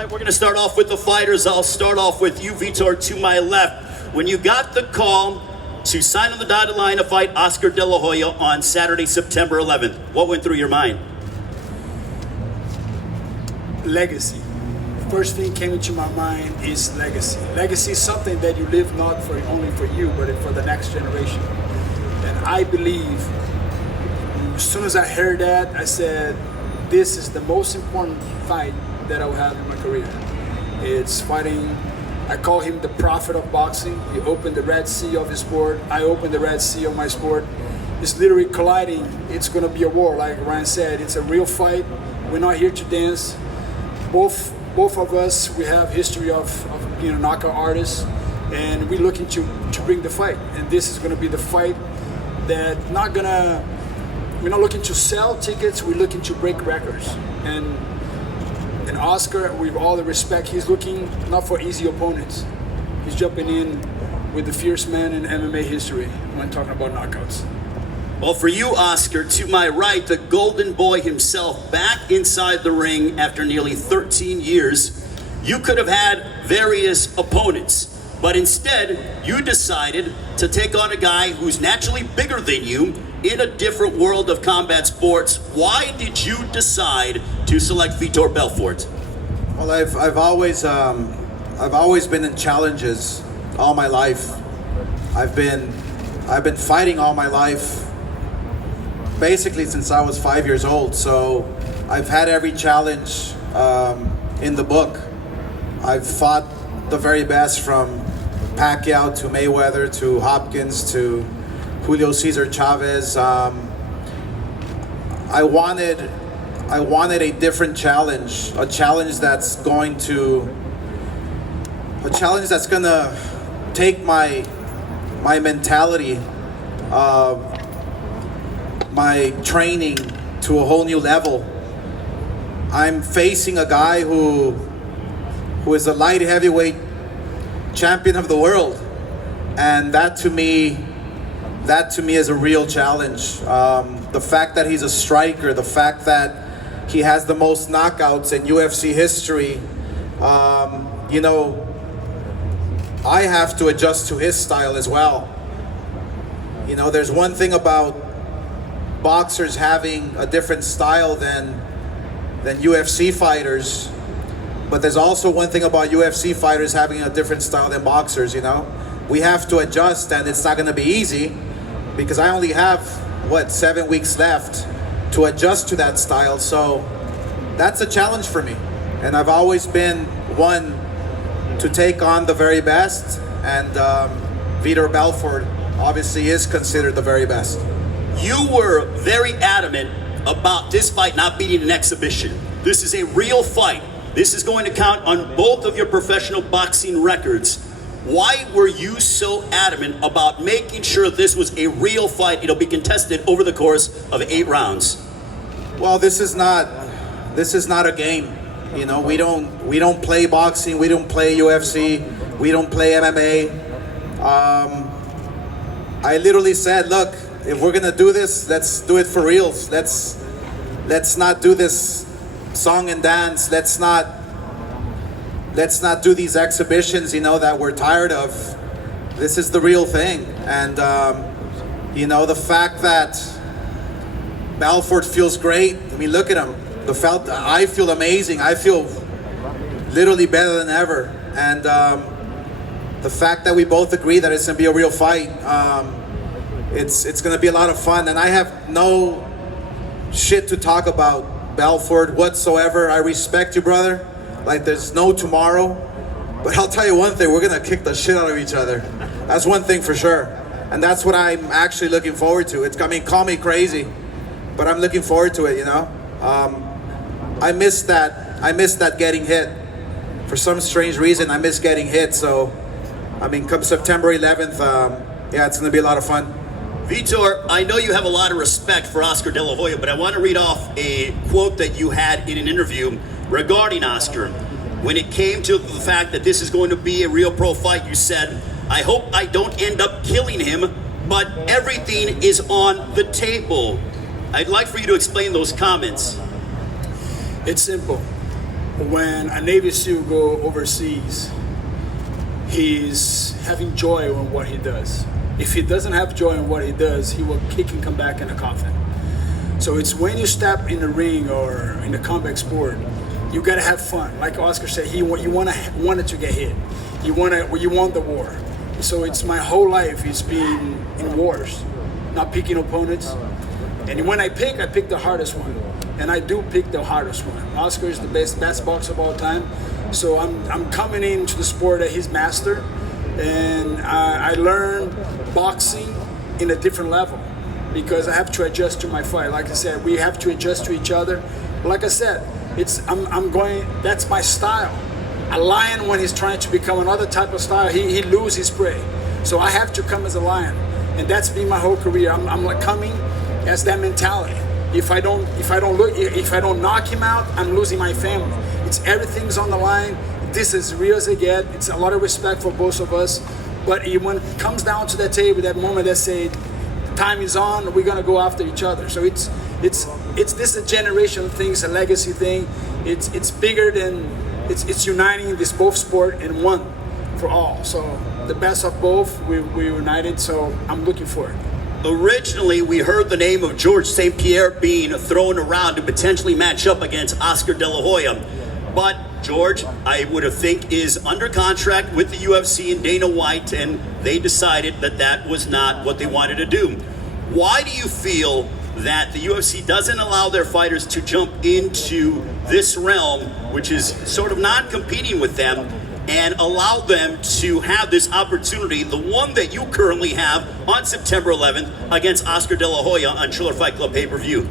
right, we're going to start off with the fighters. I'll start off with you, Vitor, to my left. When you got the call to sign on the dotted line to fight Oscar De La Hoya on Saturday, September 11th, what went through your mind? Legacy. First thing came into my mind is legacy. Legacy is something that you live not for only for you, but for the next generation. And I believe, as soon as I heard that, I said, this is the most important fight that I will have in my career. It's fighting, I call him the prophet of boxing. He opened the Red Sea of his sport. I opened the Red Sea of my sport. It's literally colliding. It's gonna be a war, like Ryan said. It's a real fight. We're not here to dance. Both of us, we have history of being a knockout artist, and we're looking to bring the fight. And this is gonna be the fight that we're not looking to sell tickets, we're looking to break records. And Oscar, with all the respect, he's looking not for easy opponents. He's jumping in with the fierce man in MMA history when talking about knockouts. Well, for you, Oscar, to my right, the golden boy himself, back inside the ring after nearly 13 years. You could have had various opponents, but instead, you decided to take on a guy who's naturally bigger than you in a different world of combat sports. Why did you decide to select Vitor Belfort? Well, I've always been in challenges all my life. I've been fighting all my life, basically since I was 5 years old. So I've had every challenge in the book. I've fought the very best, from Pacquiao to Mayweather to Hopkins to Julio Cesar Chavez. I wanted a different challenge, a challenge that's gonna take my mentality, my training to a whole new level. I'm facing a guy who is a light heavyweight champion of the world, and that to me is a real challenge. The fact that he's a striker, the fact that he has the most knockouts in UFC history, I have to adjust to his style as well. There's one thing about boxers having a different style than UFC fighters, but there's also one thing about UFC fighters having a different style than boxers. We have to adjust, and it's not going to be easy, because I only have 7 weeks left to adjust to that style. So that's a challenge for me, and I've always been one to take on the very best, and Vitor Belfort obviously is considered the very best. You were very adamant about this fight not being an exhibition. This is a real fight. This is going to count on both of your professional boxing records. Why were you so adamant about making sure this was a real fight? It'll be contested over the course of 8 rounds. Well, this is not a game. We don't play boxing. We don't play UFC. We don't play MMA. I literally said, look, if we're gonna do this, let's do it for reals. Let's not do this song and dance. Let's not do these exhibitions, that we're tired of. This is the real thing. And the fact that Belfort feels great. I mean, look at him. I feel amazing. I feel literally better than ever. And the fact that we both agree that it's gonna be a real fight, it's gonna be a lot of fun. And I have no shit to talk about Belfort whatsoever. I respect you, brother. Like, there's no tomorrow. But I'll tell you one thing, we're gonna kick the shit out of each other. That's one thing for sure. And that's what I'm actually looking forward to. Call me crazy, but I'm looking forward to it, I missed that getting hit. For some strange reason, I miss getting hit. So, come September 11th, it's gonna be a lot of fun. Vitor, I know you have a lot of respect for Oscar De La Hoya, but I want to read off a quote that you had in an interview regarding Oscar. When it came to the fact that this is going to be a real pro fight, you said, I hope I don't end up killing him, but everything is on the table. I'd like for you to explain those comments. It's simple. when a Navy SEAL go overseas, he's having joy in what he does. If he doesn't have joy in what he does, he will kick and come back in a coffin. So it's when you step in the ring or in the combat sport, you gotta have fun. Like Oscar said, you wanted to get hit. You want the war. So it's my whole life is being in wars, not picking opponents. And when I pick the hardest one. And I do pick the hardest one. Oscar is the best boxer of all time. So I'm coming into the sport at his master. And I learned boxing in a different level because I have to adjust to my fight. Like I said, we have to adjust to each other. Like I said, that's my style. A lion, when he's trying to become another type of style, he loses his prey. So I have to come as a lion. And that's been my whole career. I'm like coming as that mentality. If I don't knock him out, I'm losing my family. Everything's on the line. This is real as it get. It's a lot of respect for both of us. But when it comes down to that table, that moment that say, time is on, we're gonna go after each other. So it's this a generation thing, it's a legacy thing. It's bigger than it's uniting this both sport in one for all. So the best of both, we're united. So I'm looking for it. Originally, we heard the name of George St. Pierre being thrown around to potentially match up against Oscar De La Hoya. But George, I would have think, is under contract with the UFC and Dana White, and they decided that was not what they wanted to do. Why do you feel that the UFC doesn't allow their fighters to jump into this realm, which is sort of not competing with them, and allow them to have this opportunity, the one that you currently have on September 11th against Oscar De La Hoya on Triller Fight Club pay-per-view?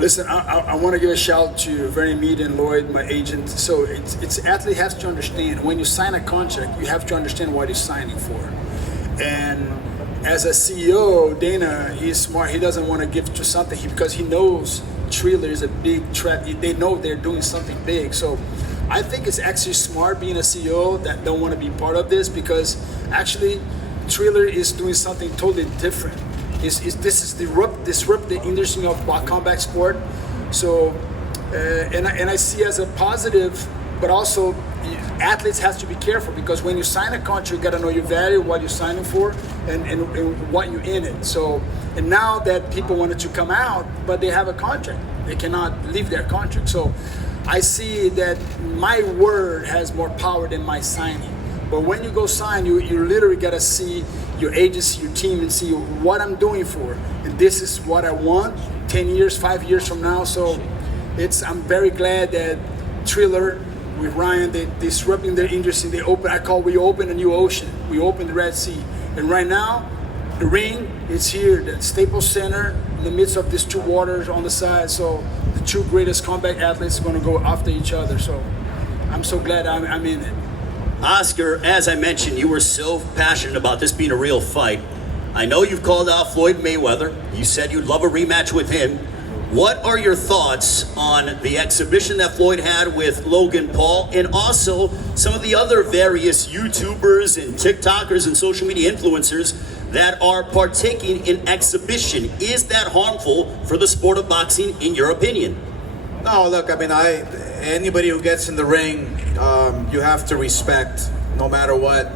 Listen, I want to give a shout to Vernie Mead and Lloyd, my agent. So it's athlete has to understand, when you sign a contract, you have to understand what you're signing for. And as a CEO, Dana, he's smart. He doesn't want to give to something because he knows Triller is a big threat. They know they're doing something big. So I think it's actually smart being a CEO that don't want to be part of this, because actually Triller is doing something totally different. This is disrupt the industry of combat sport. So and I see as a positive, but also athletes have to be careful, because when you sign a contract, you got to know your value, what you're signing for, and what you're in it. So, and now that people wanted to come out, but they have a contract, they cannot leave their contract. So I see that my word has more power than my signing. But when you go sign, you literally got to see your agency, your team, and see what I'm doing for. And this is what I want 10 years, 5 years from now. So I'm very glad that Triller with Ryan, they're disrupting their industry. We open a new ocean. We open the Red Sea. And right now, the ring is here, the Staples Center, in the midst of these two waters on the side. So the two greatest combat athletes are going to go after each other. So I'm so glad I'm in it. Oscar, as I mentioned, you were so passionate about this being a real fight. I know you've called out Floyd Mayweather. You said you'd love a rematch with him. What are your thoughts on the exhibition that Floyd had with Logan Paul, and also some of the other various YouTubers and TikTokers and social media influencers that are partaking in exhibition? Is that harmful for the sport of boxing, in your opinion? No, look, I mean, anybody who gets in the ring, you have to respect, no matter what.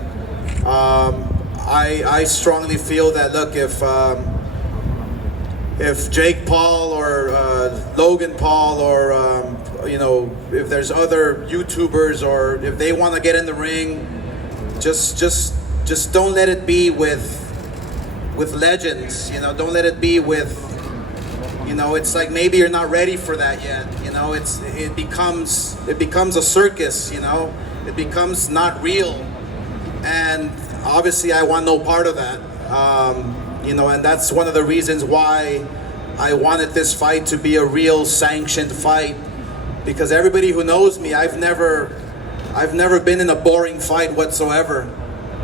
I strongly feel that, look, if Jake Paul or Logan Paul or if there's other YouTubers, or if they want to get in the ring, just don't let it be with legends. Don't let it be with. It's like maybe you're not ready for that yet. It becomes a circus. It becomes not real, and obviously I want no part of that. And that's one of the reasons why I wanted this fight to be a real sanctioned fight, because everybody who knows me, I've never been in a boring fight whatsoever.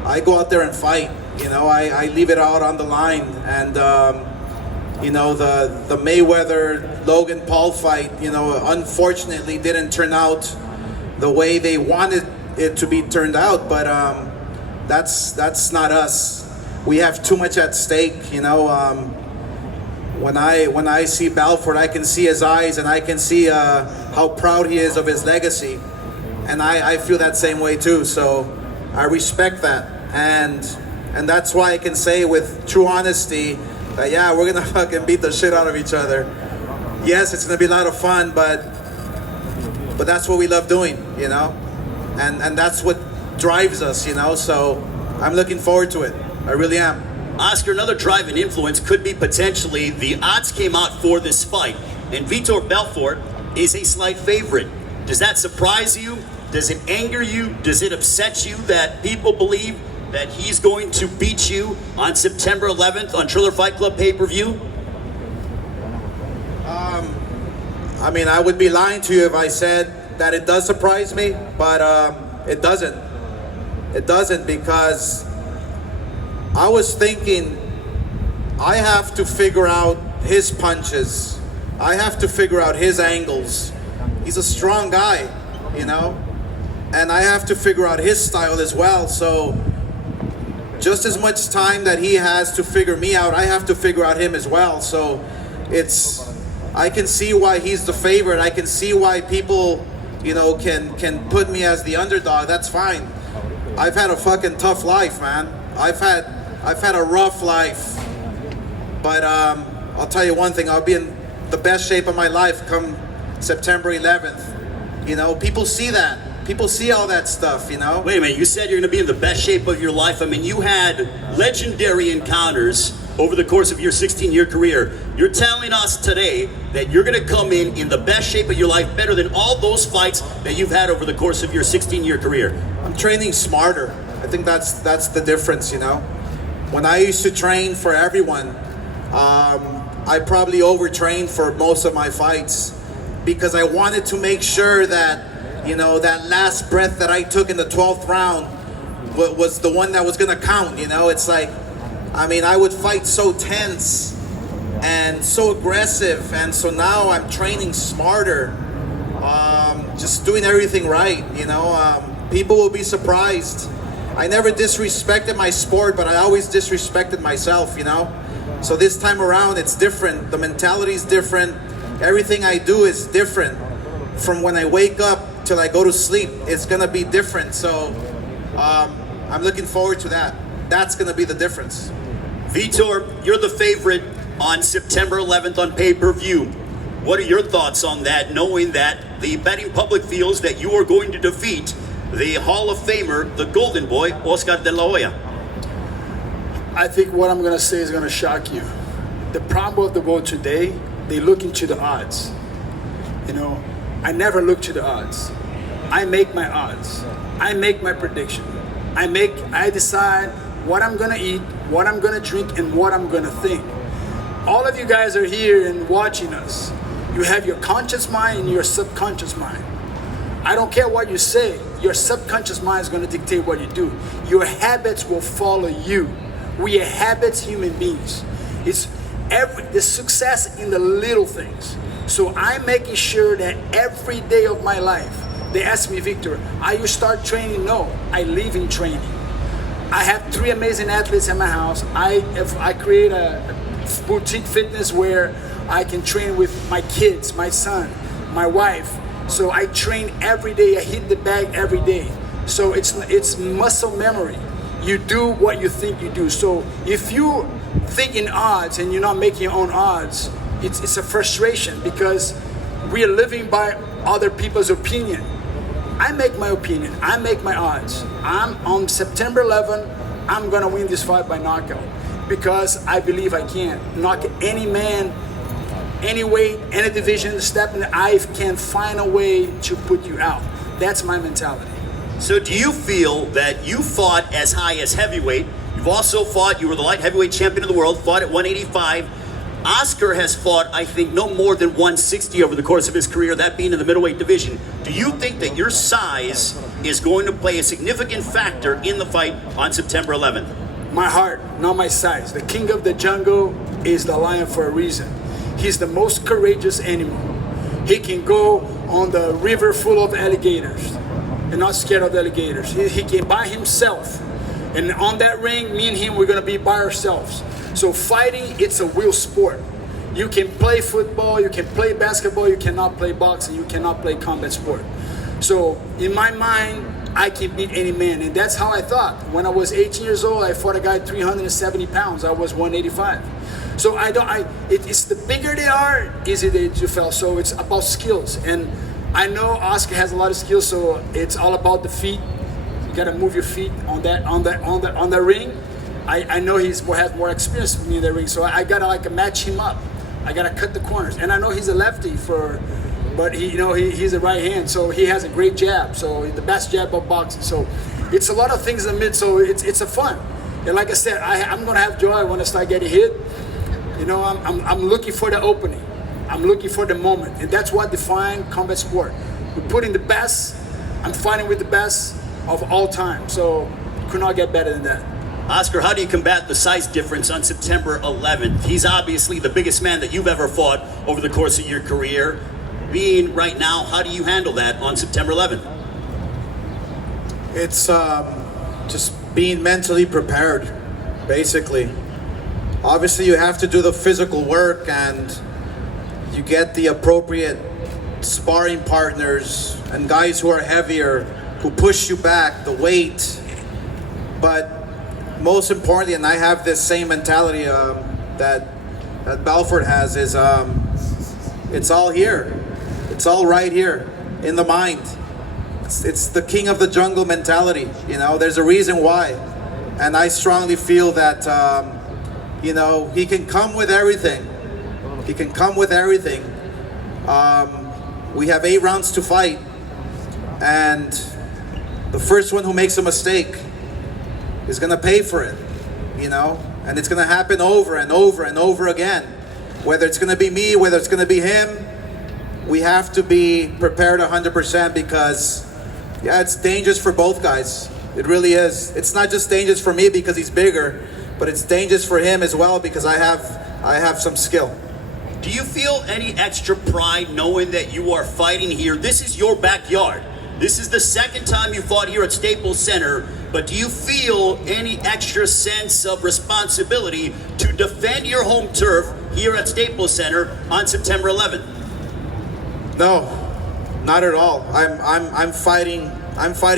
I go out there and fight. I leave it out on the line, and the Mayweather Logan Paul fight, unfortunately didn't turn out the way they wanted it to be turned out, but that's not us. We have too much at stake. when I see Belfort, I can see his eyes and I can see how proud he is of his legacy, and I feel that same way too. So I respect that, and that's why I can say with true honesty that yeah, we're gonna fucking beat the shit out of each other. Yes, it's gonna be a lot of fun, but that's what we love doing, you know, and that's what drives us, you know. So I'm looking forward to it. I really am. Oscar, another driving influence could be potentially the odds came out for this fight, and Vitor Belfort is a slight favorite. Does that surprise you? Does it anger you? Does it upset you that people believe that he's going to beat you on September 11th on Triller Fight Club pay-per-view? I mean, I would be lying to you if I said that it does surprise me, but it doesn't. It doesn't, because I was thinking I have to figure out his punches. I have to figure out his angles. He's a strong guy, you know, and I have to figure out his style as well. So just as much time that he has to figure me out, I have to figure out him as well. So I can see why he's the favorite. I can see why people, you know, can put me as the underdog. That's fine. I've had a fucking tough life, man. I've had a rough life, but I'll tell you one thing, I'll be in the best shape of my life come September 11th. You know, people see that. People see all that stuff, you know? Wait a minute, you said you're going to be in the best shape of your life. I mean, you had legendary encounters over the course of your 16-year career. You're telling us today that you're going to come in the best shape of your life, better than all those fights that you've had over the course of your 16-year career. I'm training smarter. I think that's the difference, you know? When I used to train for everyone, I probably overtrained for most of my fights because I wanted to make sure that, you know, that last breath that I took in the 12th round was the one that was gonna count, you know? It's like, I mean, I would fight so tense and so aggressive, and so now I'm training smarter, just doing everything right, you know? People will be surprised. I never disrespected my sport, but I always disrespected myself, you know? So this time around, it's different. The mentality is different. Everything I do is different. From when I wake up till I go to sleep, it's gonna be different. So I'm looking forward to that. That's gonna be the difference. Vitor, you're the favorite on September 11th on pay-per-view. What are your thoughts on that, knowing that the betting public feels that you are going to defeat the Hall of Famer, the Golden Boy, Oscar de la Hoya? I think what I'm gonna say is gonna shock you. The problem with the vote today, they look into the odds. You know, I never look to the odds. I make my odds. I make my prediction. I decide what I'm gonna eat, what I'm gonna drink, and what I'm gonna think. All of you guys are here and watching us. You have your conscious mind and your subconscious mind. I don't care what you say, your subconscious mind is gonna dictate what you do. Your habits will follow you. We are habits human beings. It's the success in the little things. So I'm making sure that every day of my life, they ask me, Victor, are you start training? No, I live in training. I have 3 amazing athletes in my house. I create a boutique fitness where I can train with my kids, my son, my wife. So I train every day. I hit the bag every day. So it's muscle memory. You do what you think you do. So if you think in odds and you're not making your own odds, it's a frustration because we are living by other people's opinion. I make my opinion. I make my odds. I'm on September 11th. I'm gonna win this fight by knockout because I believe I can knock any man, any weight, any division, step in. I can find a way to put you out. That's my mentality. So do you feel that you fought as high as heavyweight? You've also fought, you were the light heavyweight champion of the world, fought at 185. Oscar has fought, I think, no more than 160 over the course of his career, that being in the middleweight division. Do you think that your size is going to play a significant factor in the fight on September 11th? My heart, not my size. The king of the jungle is the lion for a reason. He's the most courageous animal. He can go on the river full of alligators and not scared of alligators. He can by himself. And on that ring, me and him, we're gonna be by ourselves. So fighting, it's a real sport. you can play football, you can play basketball, you cannot play boxing, you cannot play combat sport. So in my mind, I can beat any man, and that's how I thought. When I was 18 years old, I fought a guy 370 pounds. I was 185. So it's the bigger they are, easier they to fail. So it's about skills, and I know Oscar has a lot of skills. So it's all about the feet. You gotta move your feet on the ring. I know has more experience than me in the ring, so I gotta match him up. I gotta cut the corners, and I know he's a lefty but he's a right hand, so he has a great jab. So the best jab of boxing. So it's a lot of things in the mid. So it's a fun. And like I said, I'm gonna have joy when I start getting hit. I'm looking for the opening. I'm looking for the moment, and that's what defines combat sport. We're putting the best. I'm fighting with the best of all time. So you could not get better than that. Oscar, how do you combat the size difference on September 11th? He's obviously the biggest man that you've ever fought over the course of your career. Being right now, how do you handle that on September 11th? It's just being mentally prepared, basically. Obviously, you have to do the physical work, and you get the appropriate sparring partners and guys who are heavier, who push you back, the weight. But most importantly, and I have this same mentality that Belfort has, is it's all here. It's all right here in the mind. It's the king of the jungle mentality. There's a reason why. And I strongly feel that, he can come with everything. He can come with everything. We have 8 rounds to fight. And the first one who makes a mistake is going to pay for it, and it's going to happen over and over and over again. Whether it's going to be me, whether it's going to be him, we have to be prepared 100% because, it's dangerous for both guys. It really is. It's not just dangerous for me because he's bigger, but it's dangerous for him as well because I have some skill. Do you feel any extra pride knowing that you are fighting here? This is your backyard. This is the second time you fought here at Staples Center, but do you feel any extra sense of responsibility to defend your home turf here at Staples Center on September 11th? No, not at all. I'm fighting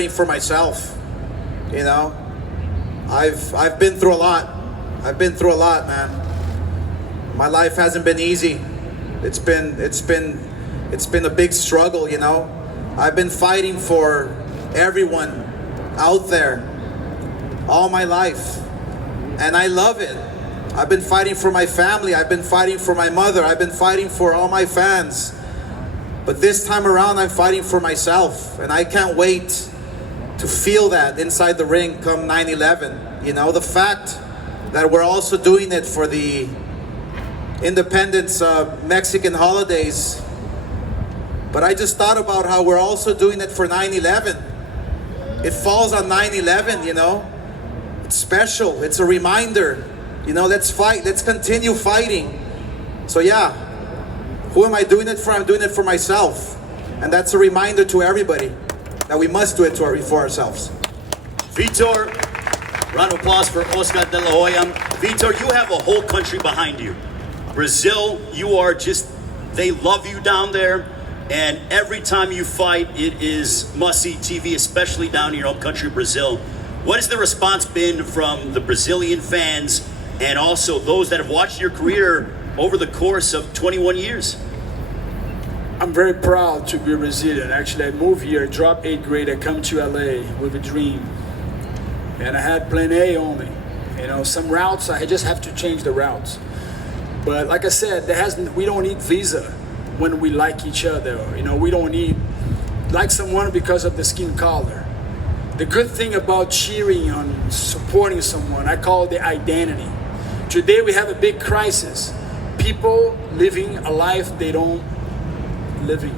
for myself. I've been through a lot. I've been through a lot, man. My life hasn't been easy. It's been a big struggle, I've been fighting for everyone out there all my life, and I love it. I've been fighting for my family. I've been fighting for my mother. I've been fighting for all my fans. But this time around, I'm fighting for myself, and I can't wait to feel that inside the ring come 9/11. The fact that we're also doing it for the Independence Mexican holidays. But I just thought about how we're also doing it for 9/11. It falls on 9/11, It's special. It's a reminder. Let's fight. Let's continue fighting. So who am I doing it for? I'm doing it for myself. And that's a reminder to everybody that we must do it for ourselves. Vitor, round of applause for Oscar de la Hoya. Vitor, you have a whole country behind you. Brazil, they love you down there. And every time you fight, it is must-see TV, especially down in your home country, Brazil. What has the response been from the Brazilian fans and also those that have watched your career over the course of 21 years? I'm very proud to be Brazilian. Actually, I moved here, dropped 8th grade, I come to LA with a dream. And I had plan A only. Some routes, I just have to change the routes. But like I said, we don't need visa when we like each other. We don't need like someone because of the skin color. The good thing about cheering on, supporting someone, I call it the identity. Today we have a big crisis. People living a life they don't living.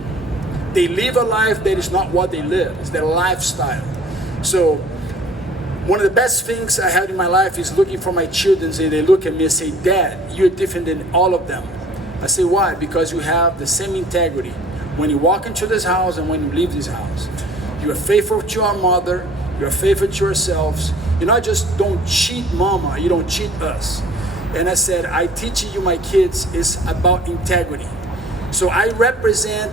They live a life that is not what they live. It's their lifestyle. So one of the best things I had in my life is looking for my children and they look at me and say, "Dad, you're different than all of them." I say, "Why?" Because you have the same integrity when you walk into this house and when you leave this house. You are faithful to your mother. You are faithful to yourselves. You not just don't cheat mama, you don't cheat us. And I said, I teaching you my kids is about integrity. So I represent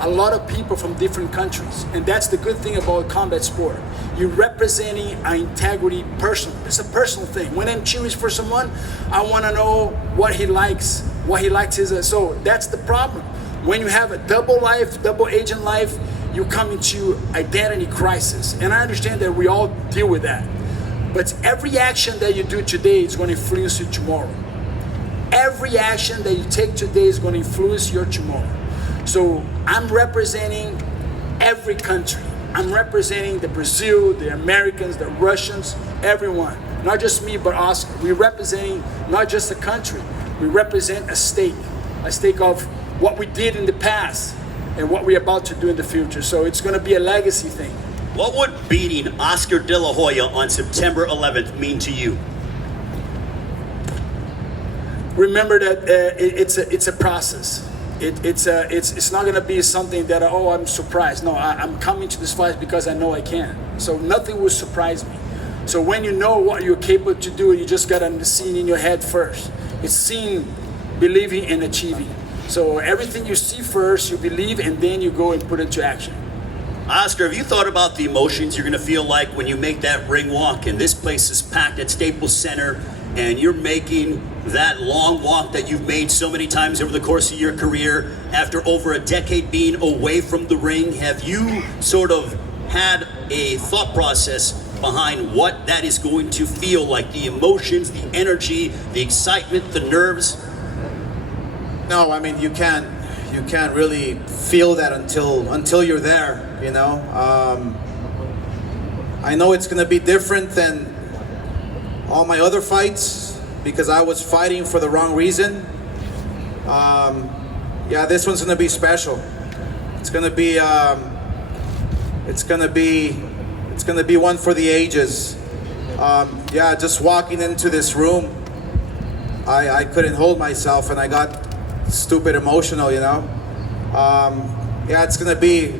a lot of people from different countries. And that's the good thing about combat sport. You're representing an integrity person. It's a personal thing. When I'm cheering for someone, I want to know what he likes. So that's the problem. When you have a double life, double agent life, you come into identity crisis. And I understand that we all deal with that. But every action that you do today is going to influence you tomorrow. Every action that you take today is going to influence your tomorrow. So I'm representing every country. I'm representing the Brazil, the Americans, the Russians, everyone. Not just me, but Oscar. We're representing not just a country. We represent a stake of what we did in the past and what we're about to do in the future. So it's going to be a legacy thing. What would beating Oscar De La Hoya on September 11th mean to you? Remember that it's a process. It's not going to be something that, oh, I'm surprised. No, I'm coming to this fight because I know I can. So nothing will surprise me. So when you know what you're capable to do, you just got to see it in your head first. It's seeing, believing, and achieving. So everything you see first, you believe, and then you go and put it into action. Oscar, have you thought about the emotions you're going to feel like when you make that ring walk and this place is packed at Staples Center and you're making that long walk that you've made so many times over the course of your career after over a decade being away from the ring? Have you sort of had a thought process behind what that is going to feel like? The emotions, the energy, the excitement, the nerves? No, I mean, you can't really feel that until you're there, you know. I know it's going to be different than all my other fights because I was fighting for the wrong reason. Yeah, this one's going to be special. It's going to be one for the ages. Yeah, just walking into this room, I couldn't hold myself and I got stupid emotional, you know. Yeah, it's gonna be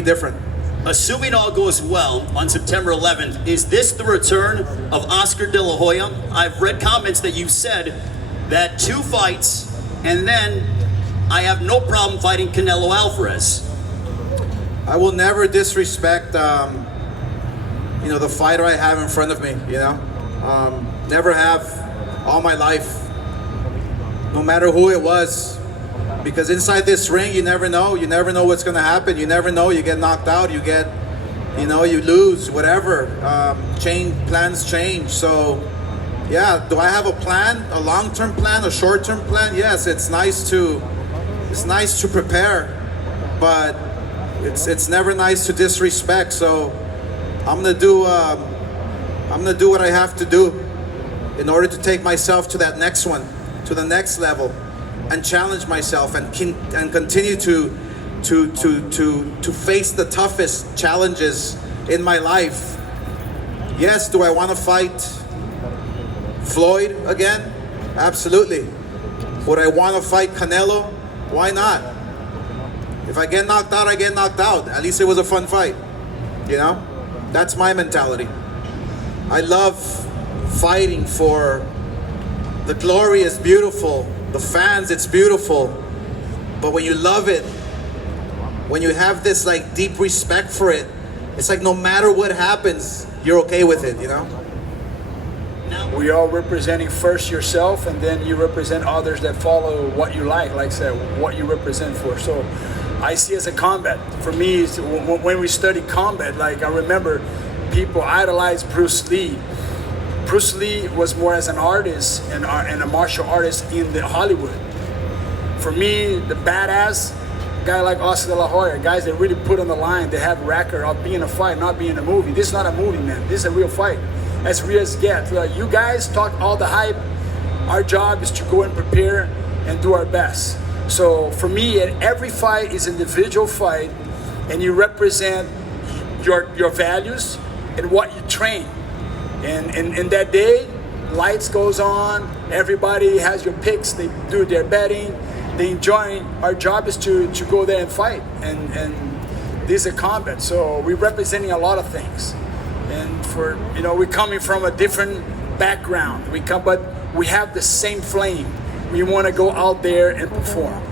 different. Assuming all goes well on September 11th, is this the return of Oscar De La Hoya? I've read comments that you've said that 2 fights and then I have no problem fighting Canelo Alvarez. I will never disrespect, you know, the fighter I have in front of me. You know, never have all my life. No matter who it was, because inside this ring, you never know what's going to happen. You never know, you get knocked out, you lose, whatever. Plans change. So, yeah, do I have a plan, a long-term plan, a short-term plan? Yes, it's nice to prepare, but it's never nice to disrespect. So, I'm gonna do what I have to do in order to take myself to that next one, to the next level, and challenge myself and continue to face the toughest challenges in my life. Yes, do I want to fight Floyd again? Absolutely. Would I want to fight Canelo? Why not? If I get knocked out, I get knocked out. At least it was a fun fight. You know? That's my mentality. I love fighting for the glory is beautiful. The fans, it's beautiful. But when you love it, when you have this like deep respect for it, it's like no matter what happens, you're okay with it, you know? We are representing first yourself, and then you represent others that follow what you like I said, what you represent for. So I see as a combat. For me, when we study combat, like I remember people idolize Bruce Lee. Bruce Lee was more as an artist and a martial artist in the Hollywood. For me, the badass guy like Oscar De La Hoya, guys that really put on the line, they have a record of being a fight, not being a movie. This is not a movie, man. This is a real fight. As real as get. Like, you guys talk all the hype. Our job is to go and prepare and do our best. So for me, every fight is an individual fight, and you represent your values and what you train. And that day, lights goes on, everybody has your picks, they do their betting, they enjoy. Our job is to go there and fight, and this is a combat, so we're representing a lot of things. And for, you know, we're coming from a different background. But we have the same flame. We want to go out there and perform.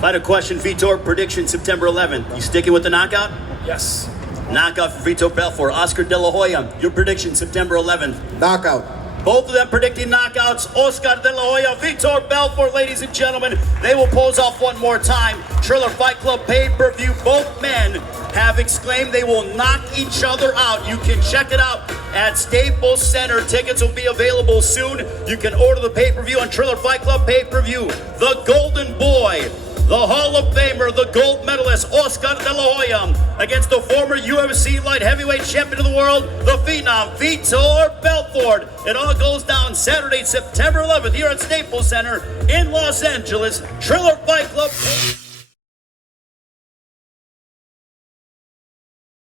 Final question, Vitor. Prediction September 11th. You sticking with the knockout? Yes. Knockout for Vitor Belfort. Oscar De La Hoya. Your prediction September 11th. Knockout. Both of them predicting knockouts. Oscar De La Hoya, Vitor Belfort, ladies and gentlemen. They will pose off one more time. Triller Fight Club pay-per-view. Both men have exclaimed they will knock each other out. You can check it out at Staples Center. Tickets will be available soon. You can order the pay-per-view on Triller Fight Club pay-per-view. The Golden Boy, the Hall of Famer, the gold medalist, Oscar De La Hoya, against the former UFC Light Heavyweight Champion of the world, the Phenom, Vitor Belfort. It all goes down Saturday, September 11th here at Staples Center in Los Angeles. Triller Fight Club.